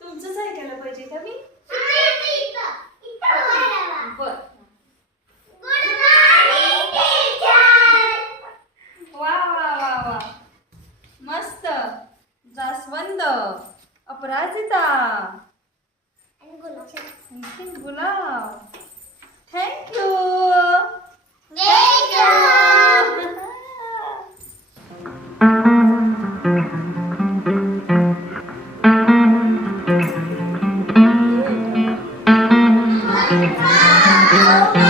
तुमचंच ऐकायला पाहिजे का मी? वा वा वा वा, मस्त. जास्वंद, अपराजिता, गुलाब. थँक्यू. Oh